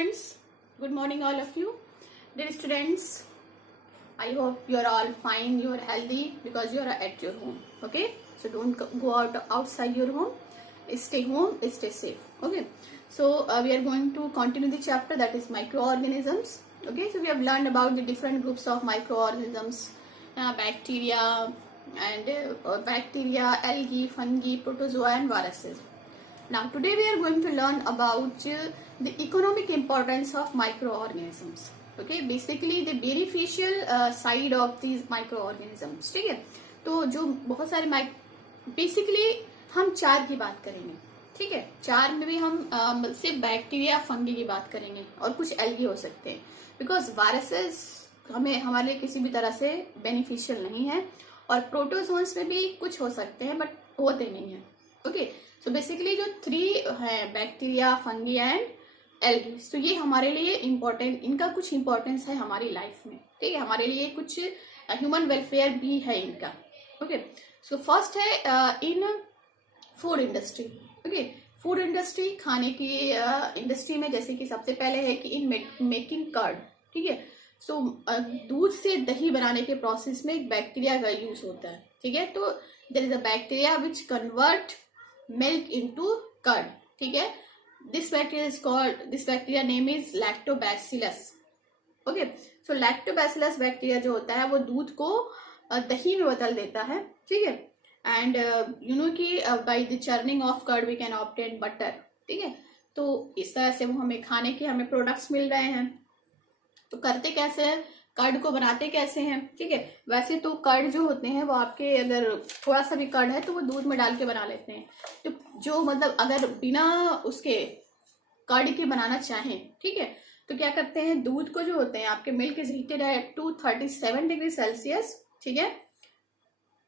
students, good morning all of you. Dear students, I hope you are all fine, you are healthy because you are at your home. Okay, so don't go outside your home, stay home, stay safe. Okay, so we are going to continue the chapter, that is microorganisms. Okay, so we have learned about the different groups of microorganisms, bacteria and bacteria, algae, fungi, protozoa and viruses. Now today we are going to learn about the economic importance of microorganisms. Okay, basically the beneficial side of these microorganisms. ठीक है, तो जो बहुत सारे basically हम चार की बात करेंगे. ठीक है, चार में भी हम सिर्फ बैक्टीरिया फंगी की बात करेंगे और कुछ एल्गी हो सकते हैं, बिकॉज वायरसेस हमारे लिए किसी भी तरह से बेनिफिशियल नहीं है और प्रोटोजोन्स में भी कुछ हो सकते हैं बट होते नहीं है. ओके, सो बेसिकली जो थ्री है बैक्टीरिया फंगी एंड एल्गी, तो ये हमारे लिए इम्पोर्टेंट, इनका कुछ इम्पोर्टेंस है हमारी लाइफ में. ठीक है, हमारे लिए कुछ ह्यूमन वेलफेयर भी है इनका. ओके, सो फर्स्ट है इन food industry. Okay, food industry, खाने की इंडस्ट्री में जैसे कि सबसे पहले है कि इन मेकिंग कर्ड. ठीक है, सो दूध से दही बनाने के प्रोसेस में एक बैक्टीरिया का यूज होता है. ठीक है, तो there is a bacteria which convert milk into curd. ठीक है, this bacteria name is lactobacillus. Okay, so lactobacillus bacteria जो होता है वो दूध को दही में बदल देता है. ठीक है, एंड यू नो कि by the churning of curd we can obtain butter. ठीक है, तो इस तरह से वो हमें खाने के हमें प्रोडक्ट्स मिल रहे हैं. तो करते कैसे हैं, कर्ड को बनाते कैसे हैं. ठीक है, वैसे तो कर्ड जो होते हैं वो आपके अगर थोड़ा सा भी कर्ड है तो वो दूध में डाल के बना लेते हैं. तो जो मतलब अगर बिना उसके कर्ड के बनाना चाहें, ठीक है, तो क्या करते हैं, दूध को जो होते हैं आपके milk is heated at 237 degree Celsius. ठीक है,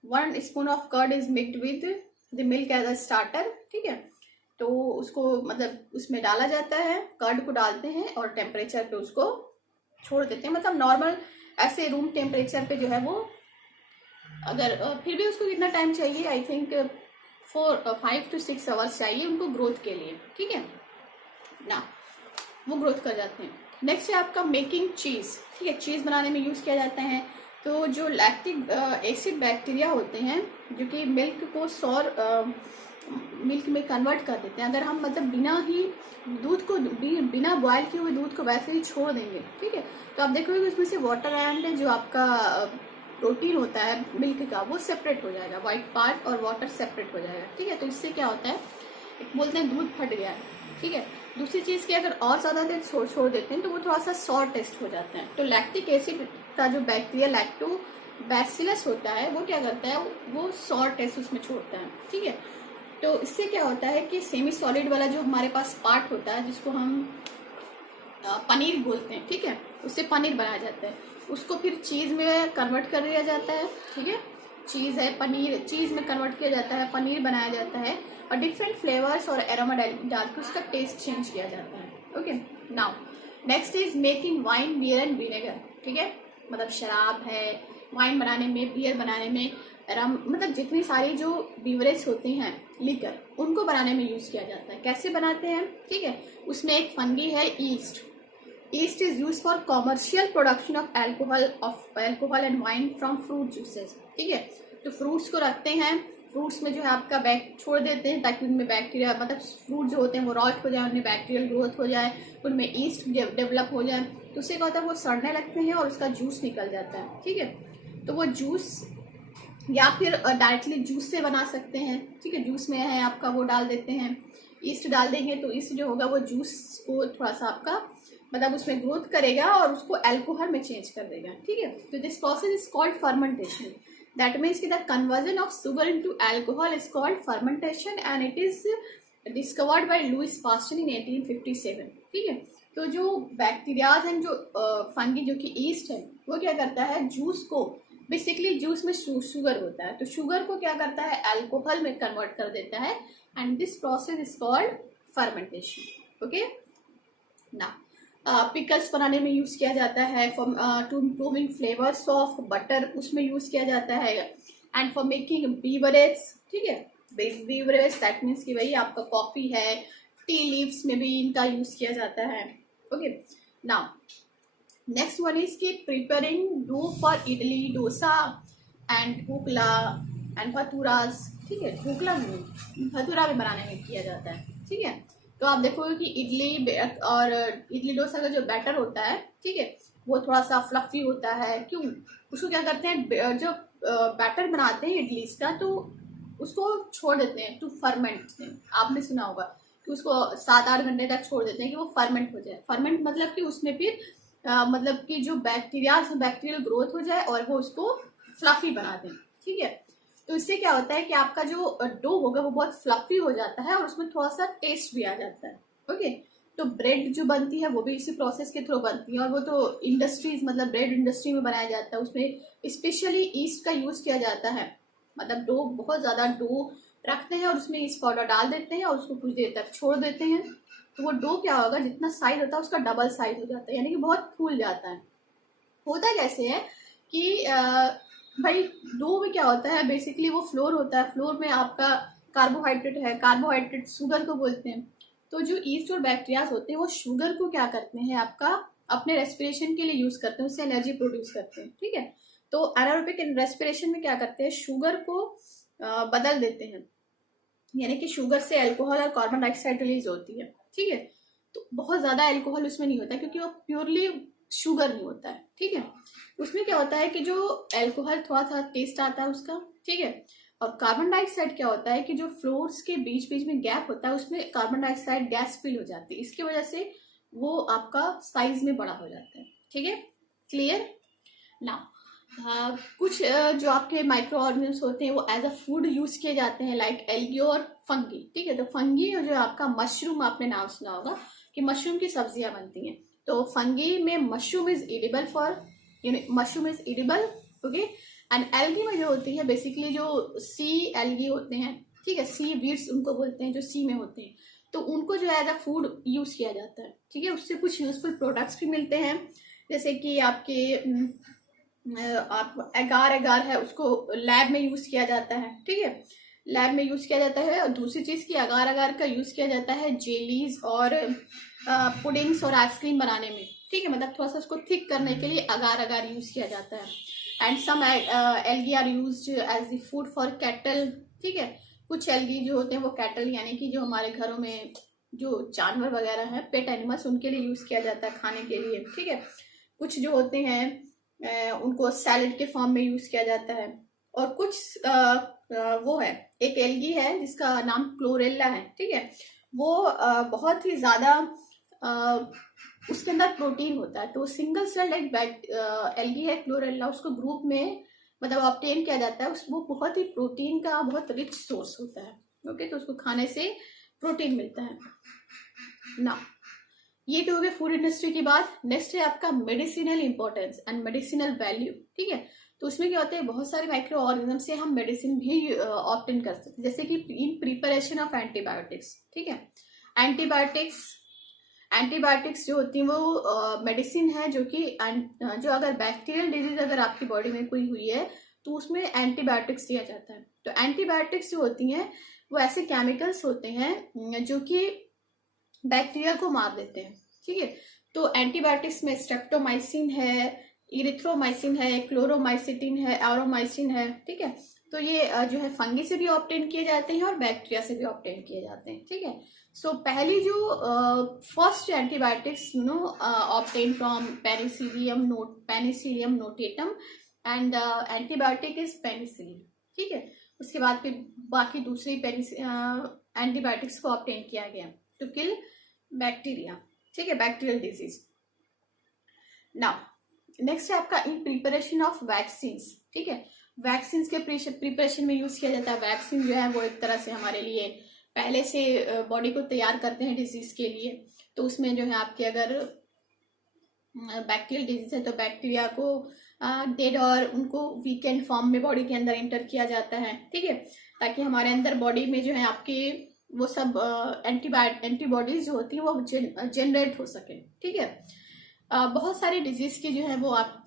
1 spoon of curd is mixed with the milk as a starter. ठीक है, तो उसको मतलब उसमें डाला जाता है, कर्ड को डालते हैं और टेम्परेचर पे उसको छोड़ देते हैं. मतलब नॉर्मल ऐसे रूम टेम्परेचर पे जो है वो, अगर फिर भी उसको कितना टाइम चाहिए, आई थिंक 5 to 6 आवर्स चाहिए उनको ग्रोथ के लिए. ठीक है ना, वो ग्रोथ कर जाते हैं. नेक्स्ट है आपका मेकिंग चीज. ठीक है, चीज बनाने में यूज किया जाता है. तो जो लैक्टिक एसिड बैक्टीरिया होते हैं जो कि मिल्क को सौर मिल्क में कन्वर्ट कर देते हैं. अगर हम मतलब बिना ही दूध को बिना बॉयल किए हुए दूध को वैसे ही छोड़ देंगे, ठीक है, तो आप देखोगे उसमें से वाटर एंड जो आपका प्रोटीन होता है मिल्क का वो सेपरेट हो जाएगा, व्हाइट पार्ट और वाटर सेपरेट हो जाएगा. ठीक है, तो इससे क्या होता है, बोलते हैं दूध फट गया है. ठीक है, दूसरी चीज की अगर और ज्यादा देर छोड़ देते हैं तो वो थोड़ा सा सॉर टेस्ट हो जाता है. तो लैक्टिक एसिड का जो बैक्टीरिया लैक्टोबैसिलस होता है वो क्या करता है, वो सॉर टेस्ट उसमें छोड़ता है. ठीक है, तो इससे क्या होता है कि सेमी सॉलिड वाला जो हमारे पास पार्ट होता है जिसको हम पनीर बोलते हैं, ठीक है, उससे पनीर बनाया जाता है. उसको फिर चीज में कन्वर्ट कर दिया जाता है. ठीक है, चीज है, पनीर चीज में कन्वर्ट किया जाता है, पनीर बनाया जाता है और डिफरेंट फ्लेवर्स और एरोमा डाल के उसका टेस्ट चेंज किया जाता है. Okay, now next is making wine, beer and vinegar. ठीक है, मतलब शराब है, वाइन बनाने में, बियर बनाने में, रम, मतलब जितनी सारी जो बीवरेज होते हैं लिकर, उनको बनाने में यूज किया जाता है. कैसे बनाते हैं, ठीक है, उसमें एक फंगी है east. East is use for commercial production of alcohol and wine from fruit juices. ठीक है, तो फ्रूट्स को रखते हैं, फ्रूट्स में जो है आपका छोड़ देते हैं ताकि उनमें बैक्टीरिया, मतलब फ्रूट जो होते हैं वो रॉट हो जाए, उनमें बैक्टीरियल ग्रोथ हो जाए, उनमें ईस्ट डेवलप हो जाए. तो उससे क्या होता है, वो सड़ने लगते हैं और उसका जूस निकल जाता है. ठीक है, तो वो जूस या फिर डायरेक्टली जूस से बना सकते हैं. ठीक है, जूस में है आपका वो डाल देते हैं, ईस्ट डाल देंगे तो ईस्ट जो होगा वो जूस को थोड़ा सा आपका मतलब उसमें ग्रोथ करेगा और उसको अल्कोहल में चेंज कर देगा. ठीक है, तो this process is called fermentation. That means कि the conversion of sugar into alcohol is called fermentation and it is discovered by Louis Pasteur in 1857. ठीक है, तो जो बैक्टीरियाज एंड जो फंगी जो कि ईस्ट है वो क्या करता है, जूस को, बेसिकली जूस में शुगर होता है, तो शुगर को क्या करता है, अल्कोहल में कन्वर्ट कर देता है and this process is called fermentation. Okay, ना पिकल्स बनाने में यूज किया जाता है, for to improving flavours of butter उसमें यूज किया जाता है, एंड फॉर मेकिंग बीवरेज. ठीक है, बीवरेज दैट मीन्स कि भाई आपका कॉफी है, टी लीव्स में भी इनका यूज किया जाता है. Okay, now next one is कि preparing dough for idli, dosa and dhokla and bhaturas. ठीक है, ढोकला नहीं, भटूरा भी बनाने में किया जाता है। ठीक है, तो आप देखोगे कि इडली और इडली डोसा का जो बैटर होता है, ठीक है, वो थोड़ा सा फ्लफी होता है। क्यों? उसको क्या करते हैं, जो बैटर बनाते हैं इडली का, तो उसको छोड़ देते हैं टू फर्मेंट। आपने सुना होगा कि उसको 7-8 घंटे तक छोड़ देते हैं कि वो फर्मेंट हो जाए। फर्मेंट मतलब कि उसमें फिर मतलब कि जो बैक्टीरियल ग्रोथ हो जाए और वो उसको फ्लफी बना दें। ठीक है, तो इससे क्या होता है कि आपका जो डो होगा वो बहुत फ्लफी हो जाता है और उसमें थोड़ा सा टेस्ट भी आ जाता है। ओके, तो ब्रेड जो बनती है वो भी इसी प्रोसेस के थ्रू बनती है, और वो तो इंडस्ट्रीज मतलब ब्रेड इंडस्ट्री में बनाया जाता है। उसमें स्पेशली ईस्ट का यूज किया जाता है। मतलब डो, बहुत ज्यादा डो रखते हैं और उसमें ईस्ट पाउडर डाल देते हैं और उसको कुछ देर तक छोड़ देते हैं। तो वो डो क्या होगा, जितना साइज होता है उसका डबल साइज हो जाता है, यानी कि बहुत फूल जाता है। होता कैसे है कि भाई डो में क्या होता है, बेसिकली वो फ्लोर होता है। फ्लोर में आपका कार्बोहाइड्रेट है, कार्बोहाइड्रेट शुगर को बोलते हैं। तो जो ईस्ट और बैक्टीरियाज होते हैं वो शुगर को क्या करते हैं, आपका अपने रेस्पिरेशन के लिए यूज करते हैं, उससे एनर्जी प्रोड्यूस करते हैं। ठीक है, तो एनारोबिक रेस्पिरेशन में क्या करते हैं, शुगर को बदल देते हैं, यानी कि शुगर से अल्कोहल और कार्बन डाइऑक्साइड रिलीज होती है। ठीक है, तो बहुत ज्यादा अल्कोहल उसमें नहीं होता क्योंकि वो प्योरली शुगर नहीं होता है। ठीक है, उसमें क्या होता है कि जो अल्कोहल थोड़ा सा टेस्ट आता है उसका। ठीक है, और कार्बन डाइऑक्साइड क्या होता है कि जो फ्लोर्स के बीच बीच में गैप होता है उसमें कार्बन डाइऑक्साइड गैस फिल हो जाती है, इसकी वजह से वो आपका साइज में बड़ा हो जाता है। ठीक है, क्लियर ना? कुछ जो आपके माइक्रो ऑर्गेनिज्म्स होते हैं वो एज अ फूड यूज किए जाते हैं, लाइक एल्गी और फंगी। ठीक है, तो फंगी जो आपका मशरूम, आपने नाम सुना होगा कि मशरूम की सब्जियां बनती हैं। तो फंगी में mushroom is edible mushroom is edible. Okay, and algae में जो होती है बेसिकली जो सी एल्गी होते हैं, ठीक है, सी वीड्स उनको बोलते हैं, जो सी में होते हैं, तो उनको जो है एज अ फूड यूज किया जाता है। ठीक है, उससे कुछ यूजफुल प्रोडक्ट्स भी मिलते हैं, जैसे कि आपके आप एगार एगार है, उसको लैब में यूज किया जाता है। ठीक है, लैब में यूज किया जाता है। और दूसरी चीज की अगार अगार का यूज किया जाता है जेलीज और पुडिंग्स और आइसक्रीम बनाने में। ठीक है, मतलब थोड़ा सा उसको थिक करने के लिए अगार अगार यूज किया जाता है। And some algae are used as the food for cattle. ठीक है, कुछ एल्गी जो होते हैं वो कैटल यानी कि जो हमारे घरों में जो जानवर वगैरह हैं, पेट एनिमल्स, उनके लिए यूज किया जाता है खाने के लिए। ठीक है, कुछ जो होते हैं उनको सैलेड के फॉर्म में यूज किया जाता है। और कुछ वो है, एक एल्गी है जिसका नाम क्लोरेला है। ठीक है, वो बहुत ही ज्यादा उसके अंदर प्रोटीन होता है। तो सिंगल सेल्ड एक एल्गी है क्लोरेला, उसको ग्रुप में मतलब ऑब्टेन किया जाता है। वो बहुत ही प्रोटीन का बहुत रिच सोर्स होता है। ओके, तो उसको खाने से प्रोटीन मिलता है ना। ये तो हो गया फूड इंडस्ट्री की बात। नेक्स्ट है आपका medicinal importance and medicinal value. ठीक है, तो उसमें क्या होता है, बहुत सारे माइक्रो ऑर्गेनिज्म से हम मेडिसिन भी ऑब्टेन कर सकते हैं, जैसे कि इन प्रिपरेशन ऑफ एंटीबायोटिक्स। ठीक है, एंटीबायोटिक्स जो होती है वो मेडिसिन है जो कि जो अगर बैक्टीरियल डिजीज अगर आपकी बॉडी में कोई हुई है तो उसमें एंटीबायोटिक्स दिया जाता है। तो एंटीबायोटिक्स जो होती हैं वो ऐसे केमिकल्स होते हैं जो कि बैक्टीरिया को मार देते हैं। ठीक है, तो एंटीबायोटिक्स में स्ट्रेप्टोमाइसिन है, इरिथ्रोमाइसिन है, क्लोरोमाइसिटिन है, एरोमाइसिन है। ठीक है, तो ये जो है फंगी से भी ऑब्टेन किए जाते हैं और बैक्टीरिया से भी ऑब्टेन किए जाते हैं। ठीक है, सो पहली जो first antibiotics obtain from Penicillium notatum and antibiotic is penicillin. ठीक है, उसके बाद फिर बाकी दूसरी एंटीबायोटिक्स को ऑब्टेन किया गया टू किल बैक्टीरिया। ठीक है, बैक्टीरियल डिजीज। नाउ नेक्स्ट है आपका इन प्रिपरेशन ऑफ वैक्सीन। ठीक है, वैक्सीन के प्रिपरेशन में यूज किया जाता है। वैक्सीन जो है वो एक तरह से हमारे लिए पहले से बॉडी को तैयार करते हैं डिजीज के लिए। तो उसमें जो है आपके अगर बैक्टीरियल डिजीज है तो बैक्टीरिया को डेड और उनको वीकेंड फॉर्म में बॉडी के अंदर एंटर किया जाता है। ठीक है, ताकि हमारे अंदर बॉडी में जो है आपके वो सब एंटीबॉडीज जो होती है वो जनरेट हो सके। ठीक है, बहुत सारी डिजीज की जो है वो आप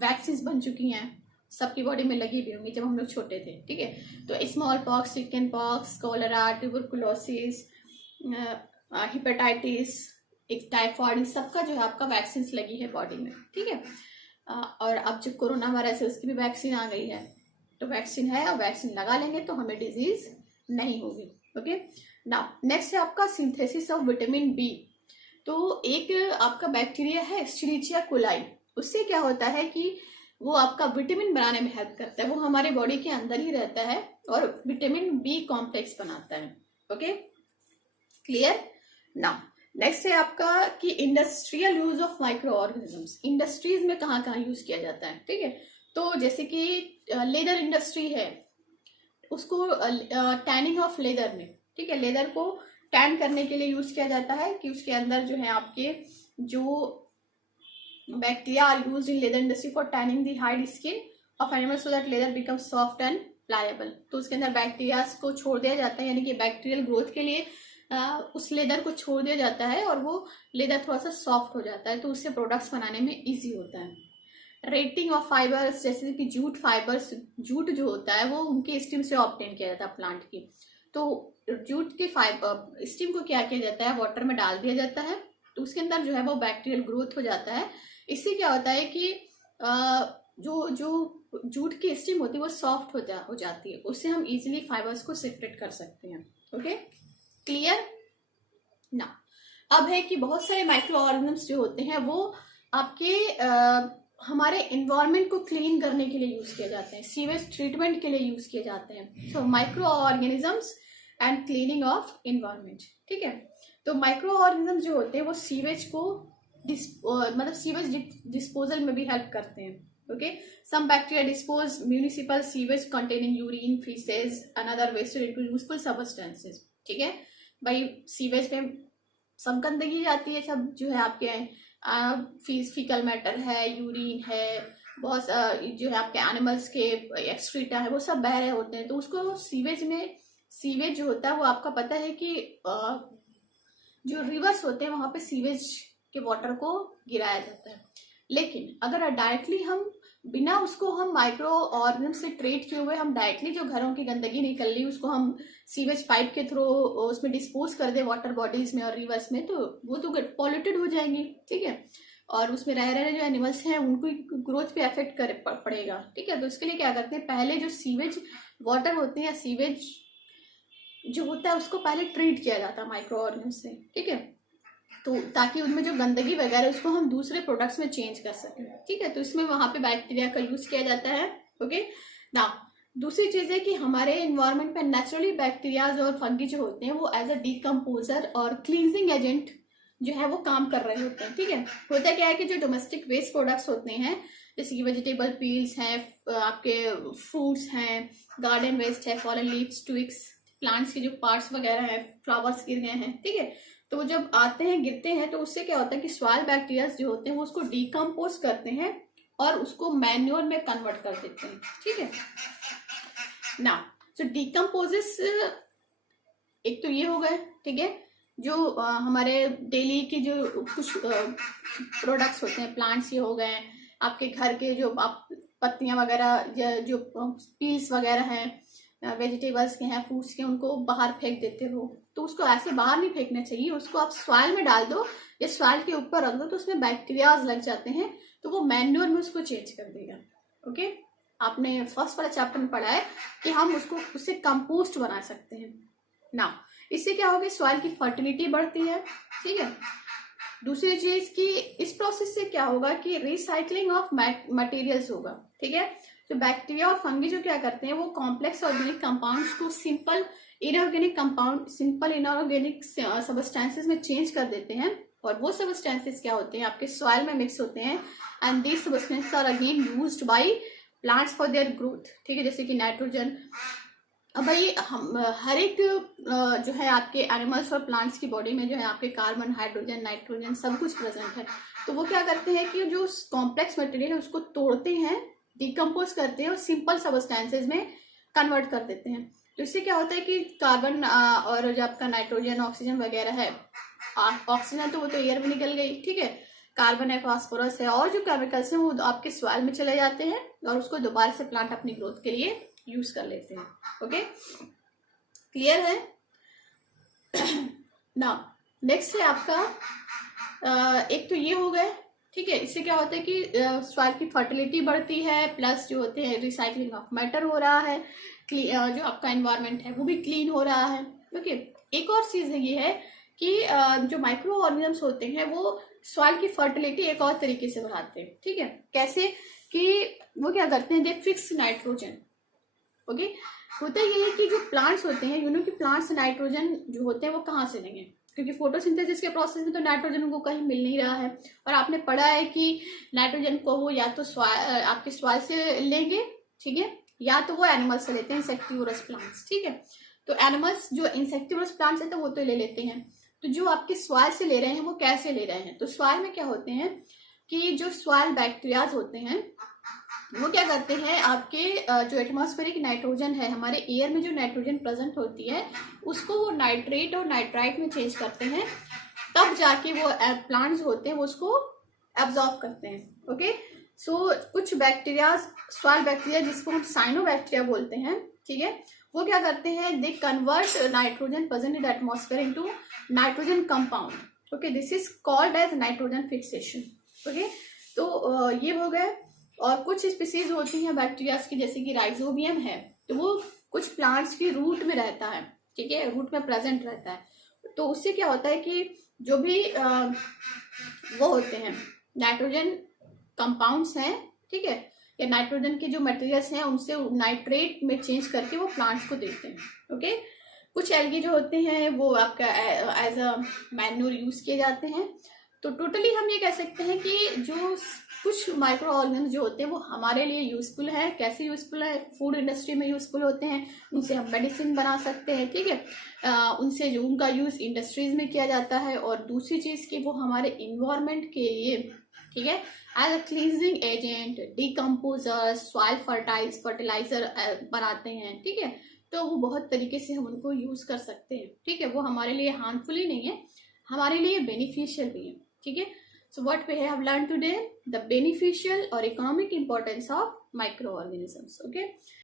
वैक्सीन बन चुकी हैं, सबकी बॉडी में लगी भी होंगी जब हम लोग छोटे थे। ठीक है, तो small pox, chicken pox, cholera, tuberculosis, hepatitis, एक टाइफॉइड, सबका जो है आपका वैक्सीन लगी है बॉडी में, ठीक है। और अब जो कोरोना वायरस है उसकी भी वैक्सीन आ गई है, तो वैक्सीन है और वैक्सीन लगा लेंगे तो हमें डिजीज नहीं होगी। ओके, नाउ नेक्स्ट है आपका सिंथेसिस ऑफ विटामिन बी। तो एक आपका बैक्टीरिया है एस्चेरिचिया कोलाई, उससे क्या होता है कि वो आपका विटामिन बनाने में हेल्प करता है, वो हमारे बॉडी के अंदर ही रहता है और विटामिन बी कॉम्प्लेक्स बनाता है। Okay, clear. नाउ नेक्स्ट है आपका कि industrial use of micro organisms, industries में कहाँ कहाँ यूज किया जाता है, ठीक है। तो जैसे कि लेदर इंडस्ट्री है, उसको टैनिंग ऑफ लेदर में, ठीक है, लेदर को टैन करने के लिए यूज किया जाता है कि उसके अंदर जो है आपके जो bacteria are used in leather industry for tanning the hard skin of animal so that leather become soft and pliable. तो उसके अंदर बैक्टीरिया को छोड़ दिया जाता है, यानी कि बैक्टीरियल ग्रोथ के लिए उस लेदर को छोड़ दिया जाता है और वो लेदर थोड़ा सा सॉफ्ट हो जाता है, तो उससे प्रोडक्ट्स बनाने में इजी होता है। रेटिंग ऑफ फाइबर्स, जैसे कि जूट फाइबर्स, जूट जो होता है वो उनके स्टीम से ऑब्टेन किया जाता है प्लांट की। तो जूट के फाइबर स्टीम को क्या किया जाता है, वाटर में डाल दिया जाता है, तो उसके अंदर जो है वो बैक्टीरियल ग्रोथ हो जाता है। इससे क्या होता है कि जो जो जूट की स्टीम होती है वो सॉफ्ट हो जाती है, उससे हम इजीली फाइबर्स को सेपरेट कर सकते हैं। ओके, क्लियर ना। अब है कि बहुत सारे माइक्रो ऑर्गेनिजम्स जो होते हैं वो आपके हमारे एनवायरनमेंट को क्लीन करने के लिए यूज किए जाते हैं, सीवेज ट्रीटमेंट के लिए यूज किए जाते हैं। So micro organisms and cleaning of environment, ठीक है। तो माइक्रो ऑर्गेनिज्म जो होते हैं वो सीवेज को मतलब सीवेज डिस्पोजल में भी हेल्प करते हैं। Okay, some bacteria dispose municipal sewage containing urine, faeces and other waste into useful substances, ठीक है। भाई सीवेज में सब गंदगी जाती है, सब जो है आपके फीकल मैटर है, यूरिन है, बहुत जो है आपके एनिमल्स के एक्सक्रीटा है, वो सब बह रहे होते हैं, तो उसको सीवेज में, सीवेज जो होता है वो आपका पता है कि जो रिवर्स होते हैं वहां पे सीवेज के वाटर को गिराया जाता है। लेकिन अगर डायरेक्टली हम बिना उसको हम माइक्रो ऑर्गेनिज्म से ट्रीट किए हुए हम डायरेक्टली जो घरों की गंदगी निकल रही उसको हम सीवेज पाइप के थ्रू उसमें डिस्पोज कर दे वाटर बॉडीज में और रिवर्स में, तो वो तो पॉल्यूटेड हो जाएंगी, ठीक है। और उसमें रह रहे जो एनिमल्स हैं उनको ग्रोथ पे इफेक्ट पड़ेगा, ठीक है। तो इसके लिए क्या करते हैं, पहले जो सीवेज वाटर होते हैं या सीवेज जो होता है उसको पहले ट्रीट किया जाता है माइक्रो ऑर्गेनिज्म से, ठीक है। तो ताकि उनमें जो गंदगी वगैरह उसको हम दूसरे प्रोडक्ट्स में चेंज कर सकें, ठीक है। तो इसमें वहां पे बैक्टीरिया का यूज किया जाता है। ओके, ना दूसरी चीज है कि हमारे एनवायरनमेंट में नेचुरली बैक्टीरियाज और फंगी जो होते हैं वो एज अ डीकम्पोजर और क्लींजिंग एजेंट जो है वो काम कर रहे होते हैं, ठीक है। होता क्या है कि जो डोमेस्टिक वेस्ट प्रोडक्ट्स होते हैं जैसे कि वेजिटेबल पील्स हैं, आपके फ्रूट्स हैं, गार्डन वेस्ट है, फॉलन लीव्स, ट्विग्स, प्लांट्स के जो पार्ट्स वगैरह है, फ्लावर्स गिर गए हैं, ठीक है। तो वो जब आते हैं गिरते हैं तो उससे क्या होता है कि सॉइल बैक्टीरिया जो होते हैं वो उसको डीकम्पोज करते हैं और उसको मैन्योर में कन्वर्ट कर देते हैं, ठीक है ना। सो डीकम्पोजेस एक तो ये हो गए, ठीक है, जो हमारे डेली के जो कुछ प्रोडक्ट्स होते हैं, प्लांट्स ये हो गए, आपके घर के जो आप पत्तियां वगैरह जो पील्स वगैरह हैं, वेजिटेबल्स के हैं, फ्रूट्स के, उनको बाहर फेंक देते हो, तो उसको ऐसे बाहर नहीं फेंकना चाहिए, उसको आप सॉइल में डाल दो या सॉइल के ऊपर रख दो, तो उसमें बैक्टीरियाज लग जाते हैं, तो वो मैन्योर में उसको चेंज कर देगा। ओके, आपने फर्स्ट वाला चैप्टर में पढ़ा है कि हम उससे कंपोस्ट बना सकते हैं ना। इससे क्या होगा, सॉइल की फर्टिलिटी बढ़ती है, ठीक है। दूसरी चीज कि इस प्रोसेस से क्या होगा कि रिसाइकलिंग ऑफ मटेरियल्स होगा, ठीक है। तो बैक्टीरिया और फंगी जो क्या करते हैं वो कॉम्प्लेक्स ऑर्गेनिक कंपाउंड्स को सिंपल इनऑर्गेनिक सबस्टेंसेस में चेंज कर देते हैं, और वो सबस्टेंसेस क्या होते हैं आपके सॉइल में मिक्स होते हैं, and these substances are again used by plants for their growth, ठीक है। जैसे कि नाइट्रोजन, अब भाई हम हर एक जो है आपके एनिमल्स और प्लांट्स की बॉडी में जो है आपके कार्बन, हाइड्रोजन, नाइट्रोजन सब कुछ प्रेजेंट है, तो वो क्या करते हैं कि जो कॉम्प्लेक्स मटेरियल है उसको तोड़ते हैं, डिकम्पोज करते हैं और सिंपल सबस्टेंसेस में कन्वर्ट कर देते हैं। तो इससे क्या होता है कि कार्बन और जो आपका नाइट्रोजन, ऑक्सीजन वगैरह है, ऑक्सीजन तो वो तो एयर में निकल गई, ठीक है, कार्बन है, फास्फोरस है, और जो केमिकल्स हैं वो आपके सॉइल में चले जाते हैं और उसको दोबारा से प्लांट अपनी ग्रोथ के लिए यूज कर लेते हैं। ओके, क्लियर है ना। नेक्स्ट है आपका एक तो ये हो गए, ठीक है। इससे क्या होता है कि सॉइल की फर्टिलिटी बढ़ती है, प्लस जो होते हैं रिसाइकलिंग ऑफ मैटर हो रहा है, जो आपका एनवायरनमेंट है वो भी क्लीन हो रहा है। ओके, एक और चीज ये है कि जो माइक्रो ऑर्गेनिजम्स होते हैं वो सॉइल की फर्टिलिटी एक और तरीके से बढ़ाते हैं, ठीक है। कैसे कि वो क्या करते हैं, दे फिक्स नाइट्रोजन। ओके, होता ये है कि जो प्लांट्स होते हैं, कि प्लांट्स नाइट्रोजन जो होते हैं वो कहाँ से लेंगे, क्योंकि फोटोसिंथेसिस के प्रोसेस में तो नाइट्रोजन उनको कहीं मिल नहीं रहा है। और आपने पढ़ा है कि नाइट्रोजन को वो या तो आपके सॉइल से लेंगे, ठीक है, या तो वो एनिमल्स से लेते हैं, इंसेक्टिवोरस प्लांट्स, ठीक है। तो एनिमल्स जो इंसेक्टिवरस प्लांट्स है तो वो तो ले लेते हैं, तो जो आपके सॉइल से ले रहे हैं वो कैसे ले रहे हैं, तो सॉइल में क्या होते हैं कि जो सॉइल बैक्टीरियाज होते हैं वो क्या करते हैं, आपके जो एटमॉस्फेरिक नाइट्रोजन है, हमारे एयर में जो नाइट्रोजन प्रेजेंट होती है उसको वो नाइट्रेट और नाइट्राइट में चेंज करते हैं, तब जाके वो प्लांट्स होते हैं वो उसको एब्जॉर्ब करते हैं। ओके, सो कुछ बैक्टीरिया, सॉइल बैक्टीरिया जिसको हम साइनोबैक्टीरिया बोलते हैं, ठीक है, वो क्या करते हैं, they convert nitrogen present in atmosphere into nitrogen compound. Okay, this is called as nitrogen fixation. Okay, तो ये हो गए। और कुछ स्पीसीज होती हैं बैक्टीरिया की, जैसे कि राइजोबियम है, तो वो कुछ प्लांट्स की रूट में रहता है, ठीक है, रूट में प्रेजेंट रहता है। तो उससे क्या होता है कि जो भी वो होते हैं नाइट्रोजन कंपाउंड्स हैं, ठीक है, या नाइट्रोजन के जो मटेरियल्स हैं उनसे नाइट्रेट में चेंज करके वो प्लांट्स को देते हैं। ओके, कुछ एल्गी जो होते हैं वो आपका एज अ मैन्यूर यूज किए जाते हैं। तो टोटली हम ये कह सकते हैं कि जो कुछ माइक्रो ऑर्गेनिज्म जो होते हैं वो हमारे लिए यूजफुल है। कैसे यूजफुल है, फूड इंडस्ट्री में यूजफुल होते हैं, उनसे हम मेडिसिन बना सकते हैं, ठीक है, उनसे जो उनका यूज इंडस्ट्रीज में किया जाता है। और दूसरी चीज कि वो हमारे इन्वायरमेंट के लिए, ठीक है, as a cleansing agent, decomposer, soil fertiliser बनाते हैं, ठीक है। तो वो बहुत तरीके से हम उनको यूज कर सकते हैं, ठीक है, वो हमारे लिए हार्मफुल ही नहीं है, हमारे लिए बेनिफिशियल भी है, ठीक है। So what we have learned today, the beneficial or economic importance of microorganisms. Okay.